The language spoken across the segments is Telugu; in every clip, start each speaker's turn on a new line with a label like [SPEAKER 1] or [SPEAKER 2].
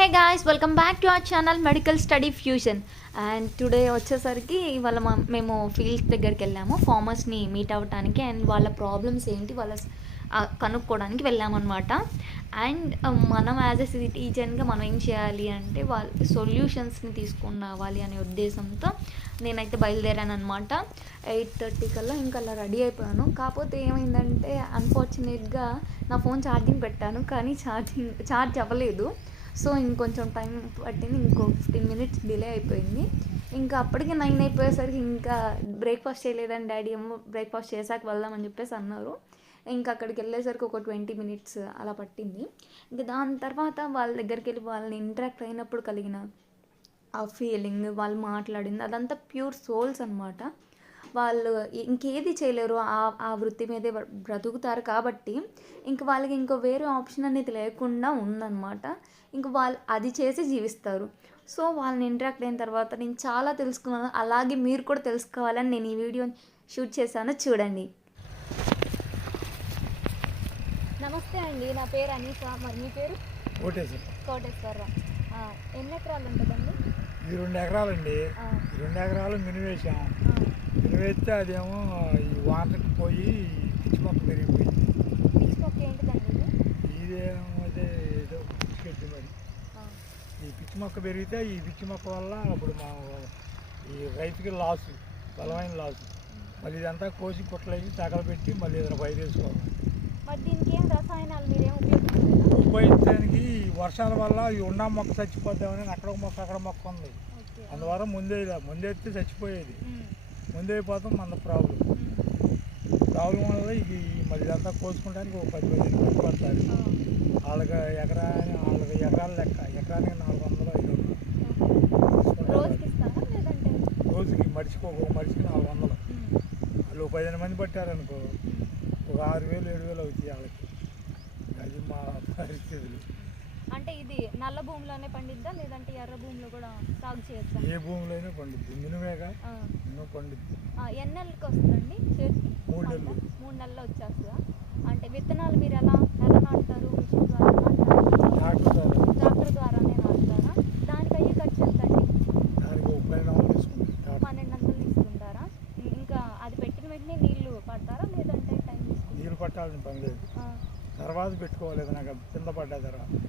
[SPEAKER 1] Hey guys welcome back to our channel medical study fusion and today వచ్చేసరికి ఇవాళ మా- మేము ఫీల్డ్ దగ్గరికి వెళ్ళాము. ఫార్మర్స్ని మీట్ అవ్వటానికి అండ్ వాళ్ళ ప్రాబ్లమ్స్ ఏంటి వాళ్ళ కనుక్కోవడానికి వెళ్ళామన్నమాట. అండ్ um, మనం యాజ్ ఎ సిటిజన్గా మనం ఏం చేయాలి అంటే వాళ్ళ సొల్యూషన్స్ని తీసుకుని రావాలి అనే ఉద్దేశంతో నేనైతే బయలుదేరాను అనమాట ఎయిట్ థర్టీ కల్లా ఇంకా అలా రెడీ అయిపోయాను. కాకపోతే ఏమైందంటే అన్ఫార్చునేట్గా నా ఫోన్ ఛార్జింగ్ పెట్టాను. కానీ ఛార్జింగ్ ఛార్జ్ అవ్వలేదు. సో ఇంకొంచెం టైం పట్టింది ఇంకో ఫిఫ్టీన్ మినిట్స్ డిలే అయిపోయింది. ఇంకా అప్పటికి నైన్ అయిపోయేసరికి ఇంకా బ్రేక్ఫాస్ట్ చేయలేదని డాడీ ఏమో బ్రేక్ఫాస్ట్ చేశాక వెళ్దామని చెప్పేసి అన్నారు. ఇంకా అక్కడికి వెళ్ళేసరికి ఒక ట్వంటీ మినిట్స్ అలా పట్టింది. ఇంకా దాని తర్వాత వాళ్ళ దగ్గరికి వెళ్ళి వాళ్ళని ఇంటరాక్ట్ అయినప్పుడు కలిగిన ఆ ఫీలింగ్ వాళ్ళు మాట్లాడింది అదంతా ప్యూర్ సోల్స్ అనమాట వాళ్ళు ఇంకేది చేయలేరు ఆ ఆ వృత్తి మీదే బ్ర- బ్రతుకుతారు కాబట్టి ఇంక వాళ్ళకి ఇంకో వేరే ఆప్షన్ అనేది లేకుండా ఉందన్నమాట. ఇంక వాళ్ళు అది చేసి జీవిస్తారు. సో వాళ్ళని ఇంటరాక్ట్ అయిన తర్వాత నేను చాలా తెలుసుకున్నాను. అలాగే మీరు కూడా తెలుసుకోవాలని నేను ఈ వీడియో షూట్ చేశాను. చూడండి. నమస్తే అండి. నా పేరు అనీష. మరి మీ పేరు? కోటేశ్వరరావు ఎన్ని ఎకరాలు ఉంటుందండి?
[SPEAKER 2] రెండు ఎకరాలండి. రెండు ఎకరాలు మినివేసాం
[SPEAKER 1] ఆ.
[SPEAKER 2] మినివేస్తే అదేమో ఈ వానకి పోయి పిచ్చి మొక్క పెరిగిపోయింది.
[SPEAKER 1] పీచ్ మొక్క ఏంటిదండి ఇది?
[SPEAKER 2] ఇదేమో అదే ఏదో పిచ్చి మరి. ఈ పిచ్చి మొక్క పెరిగితే ఈ పిచ్చి మొక్క వల్ల అప్పుడు మా ఈ రైతుకి లాసు బలమైన లాసు. మళ్ళీ ఇదంతా కోసి కుట్లయ్యి తగలబెట్టి మళ్ళీ ఏదైనా పైరు వేసుకోవాలి.
[SPEAKER 1] మరి దీనికి ఏం రసాయనాలు మీరేం ఉపయోగించలేదా
[SPEAKER 2] ఉపయోగించడానికి వర్షాల వల్ల ఈ ఉన్న మొక్క చచ్చిపోద్దామని అక్కడ ఒక మొక్క అక్కడ మొక్క ఉంది. అందువల్ల ముందే ముందెత్తే చచ్చిపోయేది. ముందైపోతాం మన ప్రాబ్లం. ప్రాబ్లం వల్ల ఇది మరి ఇదంతా కోసుకుంటానికి ఒక పది పదిహేను మంది పడతారు వాళ్ళకి ఎకరా వాళ్ళకి ఎకరాల లెక్క ఎకరానికి నాలుగు వందలు ఐదు వందలు.
[SPEAKER 1] రోజుకి
[SPEAKER 2] మనిషికి ఒక మనిషికి నాలుగు వందలు. వాళ్ళు ఒక పదిహేను మంది పట్టారనుకో. ఒక ఆరు వేలు ఏడు వేలు అవుతాయి వాళ్ళకి. అది మా పరిస్థితులు.
[SPEAKER 1] అంటే ఇది నల్ల భూమిలోనే పండిద్దా? లేదంటే ఎర్ర భూమిలో కూడా సాగు చేయొచ్చా?
[SPEAKER 2] ఏ భూమిలో అయినా పండుద్ది మినుమేగా మినుము పండుద్ది.
[SPEAKER 1] ఆ, ఎన్ని నెలలకి వస్తుందండి చేతికి?
[SPEAKER 2] మూడు? నెలలు.
[SPEAKER 1] మూడు నెలలు వచ్చేస్తుందా? అంటే విత్తనాలు మీరు ఎలా ఎలా నాటుతారు? మిషన్ ద్వారా
[SPEAKER 2] ట్రాక్టర్ ద్వారా.
[SPEAKER 1] ట్రాక్టర్ ద్వారానే నాటుతారా? దానికి అయ్యే ఖర్చు ఎంత అండి
[SPEAKER 2] దానికి పన్నెండు వందలు
[SPEAKER 1] తీసుకుంటారా ఇంకా అది పెట్టిన వెంటనే నీళ్ళు పడతారా? లేదంటే టైం తీసుకుంటారా?
[SPEAKER 2] నీళ్ళు పట్టాల్సిన పని లేదు. తర్వాత పెట్టుకోవాలి నాకు కింద పడ్డా తర్వాత
[SPEAKER 1] ఉమ్.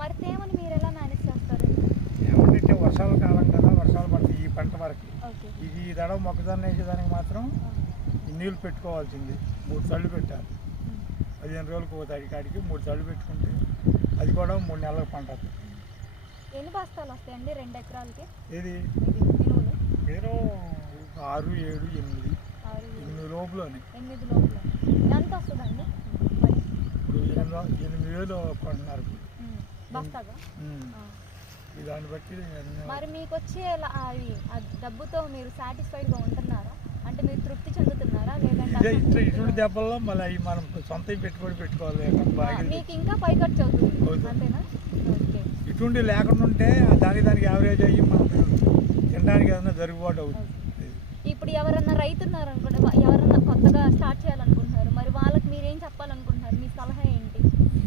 [SPEAKER 1] మరి తేమని మీరు ఎలా మేనేజ్ చేస్తారు
[SPEAKER 2] ఏమంటే వర్షాల కాలం కదా వర్షాలు పడతాయి ఈ పంట వరకు
[SPEAKER 1] ఓకే
[SPEAKER 2] ఇది ఈ దడ మొక్కజొన్న వేసేదానికి మాత్రం నీళ్ళు పెట్టుకోవాల్సింది. మూడు తళ్ళు పెట్టాలి. పదిహేను రోజులకు ఒక తడి కాడికి మూడు తళ్ళు పెట్టుకుంటే అది కూడా మూడు నెలలకు పంట.
[SPEAKER 1] ఎన్ని బస్తాలు వస్తాయండి రెండు ఎకరాలకి? మినువులు
[SPEAKER 2] మీరు ఆరు ఏడు ఎనిమిది. ఎనిమిది లోపులోనే.
[SPEAKER 1] ఎనిమిది లోపల. ఎంత వస్తుందండి?
[SPEAKER 2] ఇప్పుడు ఎనిమిది ఎనిమిది వేలు కొంటున్నారు.
[SPEAKER 1] బస్తాగా?
[SPEAKER 2] దాన్ని బట్టి
[SPEAKER 1] మరి మీకు వచ్చే అవి ఆ డబ్బుతో మీరు సాటిస్ఫైడ్గా ఉంటున్నారా? అంటే మీరు తృప్తి చెందుతున్నారా? లేదంటే
[SPEAKER 2] ఇట్లా ఇటువంటి దెబ్బల్లో మళ్ళీ అవి మనం సొంత పెట్టుబడి పెట్టుకోవాలి
[SPEAKER 1] మీకు ఇంకా పై ఖర్చు అవుతుంది. అంతేనా?
[SPEAKER 2] ఇటువంటి లేకుండా ఉంటే దానికి దానికి యావరేజ్ అయ్యి మనకు తినడానికి ఏదైనా జరుగుబాటు అవుతుంది.
[SPEAKER 1] ఇప్పుడు ఎవరన్నా రైతు ఉన్నారనుకోండి వా- ఎవరన్నా కొత్తగా స్టార్ట్ చేయాలనుకుంటున్నారు మరి వాళ్ళకి మీరు ఏం చెప్పాలనుకుంటున్నారు? మీ సలహా ఏంటి?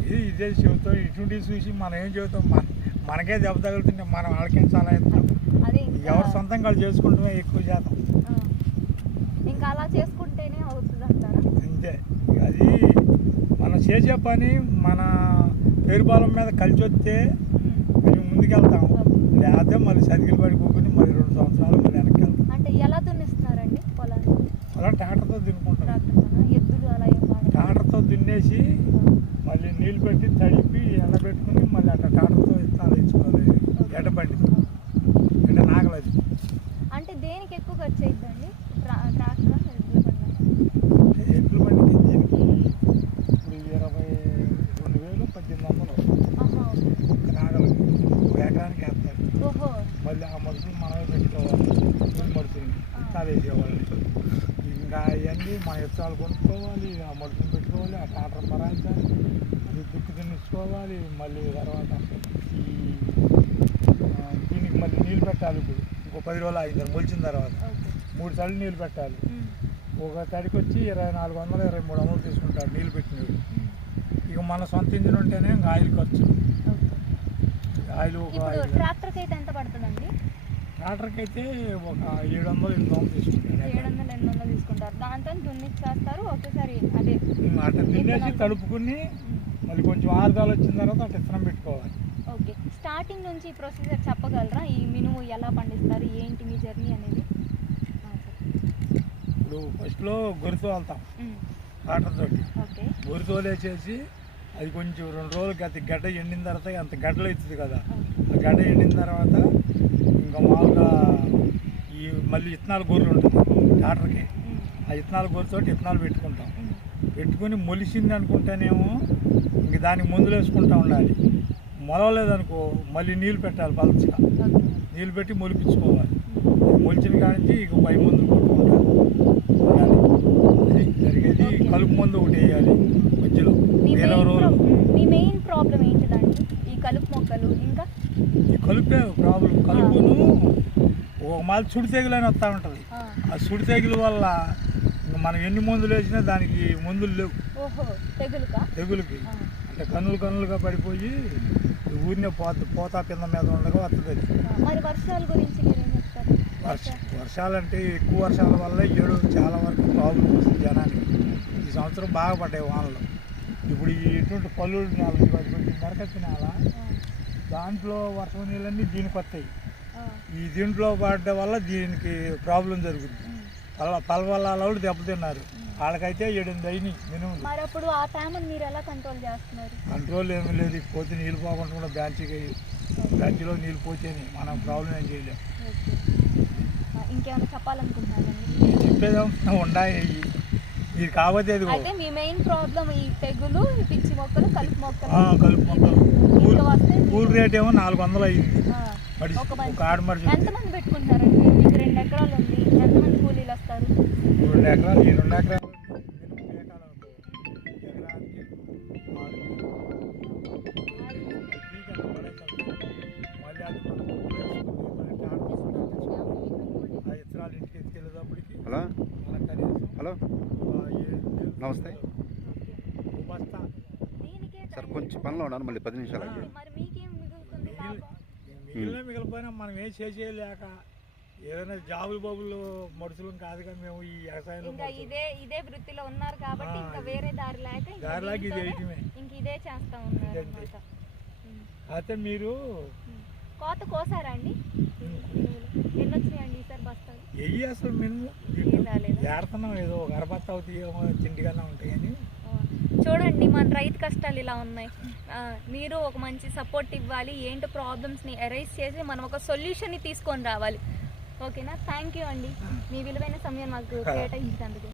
[SPEAKER 2] ఇది ఇదే చెబుతాం. ఇటువంటివి చూసి మనం ఏం చెబుతాం? మన మనకే దెబ్బ తగులుతుంటే మనం వాళ్ళకేం ఇస్తాం
[SPEAKER 1] ఇంకా
[SPEAKER 2] ఎవరు సొంతంగా వాళ్ళు చేసుకుంటమే ఎక్కువ శాతం.
[SPEAKER 1] ఇంకా అలా చేసుకుంటేనే అవుతుంది అంటారా?
[SPEAKER 2] అంతే. అది మనం చేసే పని మన పేరుపాలెం మీద కలిసి వస్తే కొంచెం ముందుకెళ్తాం. లేకపోతే మళ్ళీ సతికిలు పడి కూకుని మళ్ళీ రెండు సంవత్సరాలు మళ్ళీ వెనక్కి వెళ్తాం
[SPEAKER 1] అంటే ఎలా దున్నిస్తున్నారండి పొలాన్ని
[SPEAKER 2] అలా ట్రాక్టర్తో దున్నుకుంటాం
[SPEAKER 1] ట్రాక్టర్తోనా ఎద్దులు అలా ఏం వాడరా?
[SPEAKER 2] ట్రాక్టర్తో దున్నేసి మళ్ళీ నీళ్ళు పెట్టి తడిపి ఎండబెట్టుకుని మళ్ళీ అట్లా ట్రాక్టర్తో ఇత్తనాలు ఇచ్చుకోవాలి ఎడబండి అంటే నాగలది
[SPEAKER 1] అంటే దేనికి ఎక్కువ ఖర్చు అయిద్దండి ట్రా ట్రాక్టరా ఎద్దుల బండా?
[SPEAKER 2] ఎడ్ల బండికి దీనికి ఇప్పుడు ఇరవై రెండు వేలు పద్దెనిమిది వందలు
[SPEAKER 1] ఆహా
[SPEAKER 2] ఒక నాగలు ఒక ఎకరానికి వేస్తారు
[SPEAKER 1] ఓహో
[SPEAKER 2] మళ్ళీ ఆ మడుసులు మనమే పెట్టుకోవాలి ఇత్తాలు వేసేవాళ్ళు ఇంకా అవన్నీ మన ఇత్తాలు కొనుక్కోవాలి ఆ మడుసులు పెట్టుకోవాలి ఆ ట్రాక్టర్ పరాయించాలి అది దుక్కు తిన్నించుకోవాలి మళ్ళీ తర్వాత ఈ దీనికి మళ్ళీ నీళ్ళు పెట్టాలి ఇప్పుడు. ఇంకో పది రోజులు తర్వాత మొలిచిన తర్వాత. మూడు సార్లు నీళ్ళు పెట్టాలి. ఒక తడికి వచ్చి ఇరవై నాలుగు వందలు ఇరవై మూడు వందలు తీసుకుంటారు నీళ్ళు పెట్టినవి ఇక మన సొంత ఇంజిన్ ఉంటేనే ఇంకా ఆయిల్ ఖర్చు. ఆయిల్
[SPEAKER 1] ట్రాక్టర్కి అయితే ఎంత పడుతుందండి?
[SPEAKER 2] ట్రాక్టర్కి అయితే ఒక ఏడు వందలు ఎనిమిది వందలు తీసుకుంటాను
[SPEAKER 1] ఏడు వందలు ఎనిమిది వందలు తీసుకుంటారు. దాంతో దున్నిచ్చేస్తారు. ఒకేసారి అదే
[SPEAKER 2] అట్లా తడుపుకుని మళ్ళీ కొంచెం ఆరుదాలు వచ్చిన తర్వాత అట్లా ఇత్తనం పెట్టుకోవాలి.
[SPEAKER 1] ఓకే. స్టార్టింగ్ నుంచి ప్రొసీజర్ చెప్పగలరా? ఈ మినుము ఎలా పండిస్తారు? ఏంటి మీ జర్నీ అనేది.
[SPEAKER 2] ఇప్పుడు ఫస్ట్లో గొరుతు వెళ్తాం ట్రాక్టర్ తోటి.
[SPEAKER 1] ఓకే.
[SPEAKER 2] గొరుతోలేసేసి అది కొంచెం రెండు రోజులకి అది గడ్డ ఎండిన తర్వాత అంత గడ్డలు అవుతుంది కదా. ఆ గడ్డ ఎండిన తర్వాత మామూలుగా ఈ మళ్ళీ ఇత్తనాలు గొర్రెలు ఉంటుంది. ట్రాక్టర్కి
[SPEAKER 1] ఉమ్,
[SPEAKER 2] ఆ ఇత్తనాలు గొర్రెతోటి ఇత్తనాలు పెట్టుకుంటాం. పెట్టుకుని మొలిసింది అనుకుంటేనేమో ఇంక దానికి మందులు వేసుకుంటా ఉండాలి. మొలవలేదనుకో మళ్ళీ నీళ్ళు పెట్టాలి పలచగా.
[SPEAKER 1] ఓకే.
[SPEAKER 2] నీళ్ళు పెట్టి మొలిపించుకోవాలి. మొలిచిన కాడించి ఇక పై మందులు అది జరిగేది. కలుపు మందు ఒకటి వేయాలి మధ్యలో. ఇరవై రోజులు.
[SPEAKER 1] మీ మెయిన్ ప్రాబ్లం ఏంటిదండి ఈ కలుపు మొక్కలు ఇంకా?
[SPEAKER 2] ఈ కలుపే ప్రాబ్లం కలుపును ఒక మాది సుడి తెగులని వస్తూ ఉంటుంది.
[SPEAKER 1] ఆ,
[SPEAKER 2] సుడి తెగుల వల్ల మనం ఎన్ని మందులు వేసినా దానికి మందులు లేవు.
[SPEAKER 1] ఓహో తెగులుకా?
[SPEAKER 2] అంటే కన్నులు కన్నులుగా పడిపోయి ఊరినే పోత పోతా కింద మీద ఉండగా వస్తుంది అది.
[SPEAKER 1] మరి వర్షాల గురించి
[SPEAKER 2] వర్ష వర్షాలంటే ఎక్కువ వర్షాల వల్ల ఏడు చాలా వరకు ప్రాబ్లం వస్తుంది జనానికి. ఈ సంవత్సరం బాగా పడ్డాయి వానలు. ఇప్పుడు ఈ ఇటువంటి పల్లుడు నేల ఇది కొంచెం దరకచ్చి నేల
[SPEAKER 1] ఆ,
[SPEAKER 2] దాంట్లో వర్షం నీళ్ళన్నీ దీనికి వస్తాయి. ఈ దీంట్లో పడ్డ వల్ల దీనికి ప్రాబ్లం జరుగుతుంది పలవల్లాల వాళ్ళు దెబ్బతిన్నారు. వాళ్ళకైతే ఏడెనిమిది అయినాయి మినిమం.
[SPEAKER 1] మరి అప్పుడు ఆ తేమను మీరు ఎలా కంట్రోల్ చేస్తున్నారు?
[SPEAKER 2] కంట్రోల్ ఏమీ లేదు. పోతే నీళ్ళు పోకుండా కూడా బ్యాంచీకి బ్యాంచీలో నీళ్ళు పోతేనే మనం ప్రాబ్లం ఏం చేయలేం.
[SPEAKER 1] ఓకే. ఆ, ఇంకేమైనా చెప్పాలనుకుంటున్నారండి
[SPEAKER 2] నేను చెప్పేదేమన్నా ఉండాయి ఇది కాకపోతే అది
[SPEAKER 1] అయితే మీ మెయిన్ ప్రాబ్లం ఈ తెగులు ఈ పిచ్చి మొక్కలు కలుపు మొక్కలు.
[SPEAKER 2] ఆ, కలుపు మొక్కలు. కూల్- రేట్ ఏమో నాలుగు వందలు అయింది
[SPEAKER 1] ఒక మనిషి.
[SPEAKER 2] ఒక ఆడ మనిషి
[SPEAKER 1] ఎంతమంది పెట్టుకుంటున్నారండి మీకు రెండు ఎకరాలు ఉంది. ఎంతమంది కూలీలు వస్తారు?
[SPEAKER 2] రెండు ఎకరాలు ఈ రెండు ఎకరాలు.
[SPEAKER 3] హలో? హలో? నమస్తే. సార్ కొంచెం పనిలో ఉన్నాను మళ్ళీ పది నిమిషాలు
[SPEAKER 2] మిగిలిన మిగిలిపోయినా మనం ఏం చేసేయలేక ఏదైనా జాబులు బాబులు మనుషులం కాదుగా మేము ఈ వ్యవసాయంలో
[SPEAKER 1] ఇంకా. ఇదే ఇదే వృత్తిలో ఉన్నారు కాబట్టి ఇంకా వేరే దారి లేక ఇంకా
[SPEAKER 2] దారి లేక ఇది.
[SPEAKER 1] ఇంక చేస్తా ఉన్నారు
[SPEAKER 2] అయితే మీరు
[SPEAKER 1] కోత కోసారా అండి? ఎన్ని వచ్చినాయండి ఈసారి బస్తాలు?
[SPEAKER 2] ఎయ్యి అసలు మినిమం.
[SPEAKER 1] ఏం రాలేదా?
[SPEAKER 2] ఏడుతున్నాం ఏదో ఒక అరబత్త అవుతాయేమో తిండిగానే ఉంటాయని.
[SPEAKER 1] చూడండి మన రైతు కష్టాలు ఇలా ఉన్నాయి. మీరు ఒక మంచి సపోర్ట్ ఇవ్వాలి ఏంటో ప్రాబ్లమ్స్ని ఎరైజ్ చేసి మనం ఒక సొల్యూషన్ని తీసుకొని రావాలి. ఓకేనా? థ్యాంక్ యూ అండి. మీ విలువైన సమయం మాకు కేటాయించినందుకు.